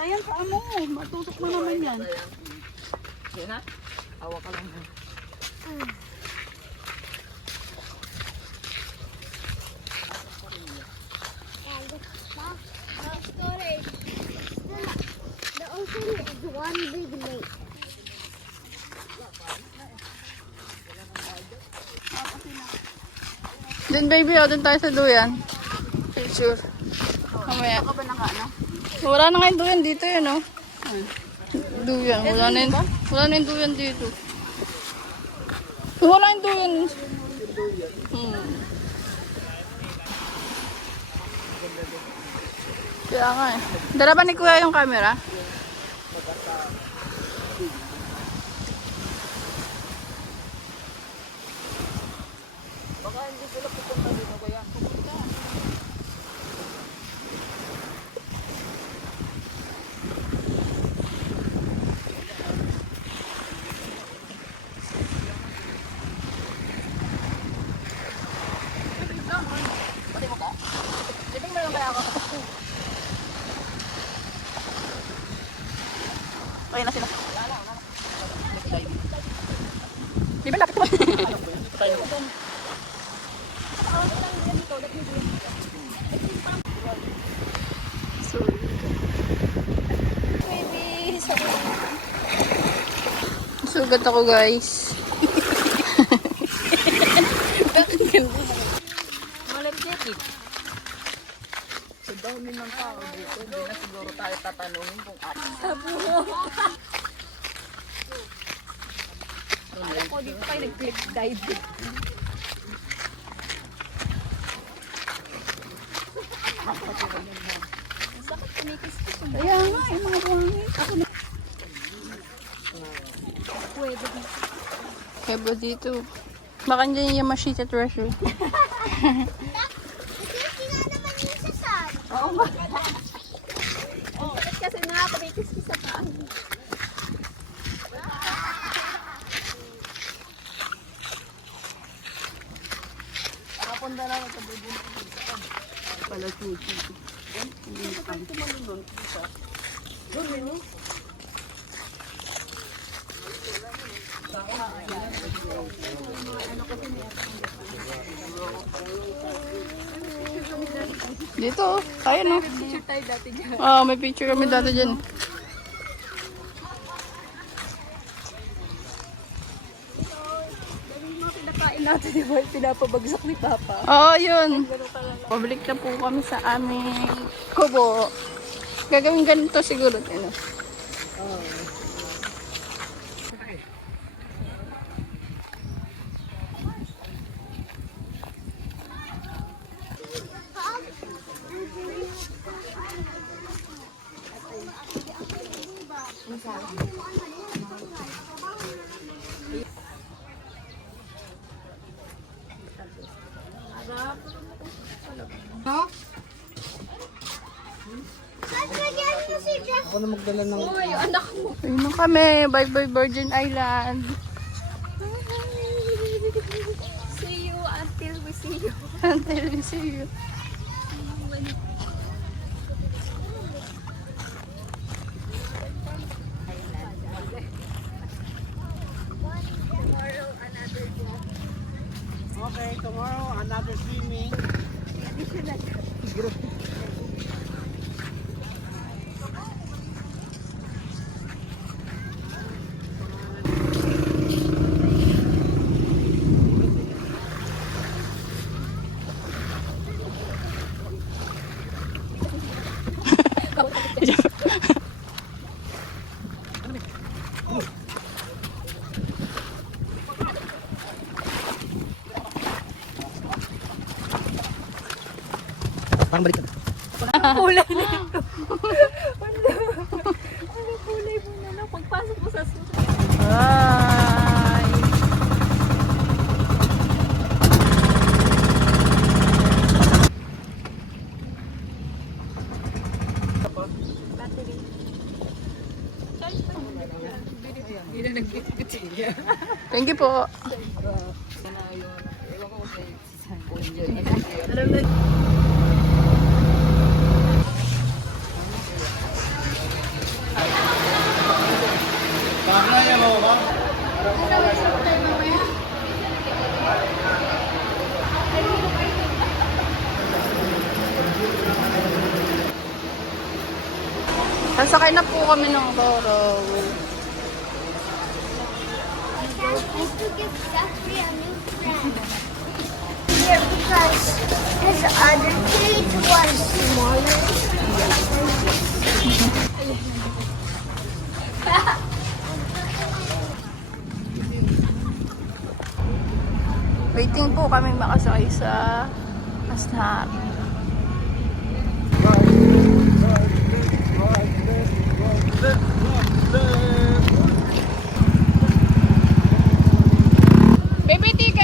Sayang pa mo. Matutok mo naman yan. Yan na. Awa ka lang. The ocean is one big lake. Dun baby, dun tayo sa duyan. Picture. Mamaya. Ako ba naka ano? Wala na nga yung duyan dito yun, oh. Duyan. Wala na yung duyan dito. Wala yung duyan. Kaya nga eh. Dala ba ni Kuya yung camera? Baka hindi sila pupunta dito kaya. Pupunta. Living mo lang kaya ako. Okay na sila. Di ba lapit naman? Sugat ako guys. Malagkit eh. Sa dami ng tao dito, hindi na siguro tayo tatanungin kung ano. Ako dito tayo nag-click dive. Kaya nga, yung mga buhangin. Ako na. Pwede dito. Baka dyan yung Yamashita treasure. Kasi nga naman yung sasad. Oo ba? Oo. Kasi nakapagkikis sa paan. Nakapunta na sa bubunod. Pala sushi. Hindi na tayo tumalun. Dito, tayo no. Picture tayo dati dyan. Oo, may picture kami dati dyan. Mga pinakain natin, di ba? Pinapabagsak ni Papa. Oo, yun. Pabalik na po kami sa aming kubo. Gagawin ganito siguro. Ano? Ako na magdala ng... Uy, anak mo. Ayun na kami. Bye bye Virgin Island. See you until we see you. Until we see you. Okay, tomorrow another swimming. Parang balik ka. Kulay na ito. Ano kulay mo na lang pagpasok mo sa susunod. Bye. Battery. Hindi na nagbit-bit. Thank you po. Sana yun. Ewan ko kung may Alam na. Sasakay na po kami ng Roro. I can't wait to give Jeffrey a new friend. Here, because his other cage was smaller. Waiting po kami makasakay sa Asnar. Baby ticket!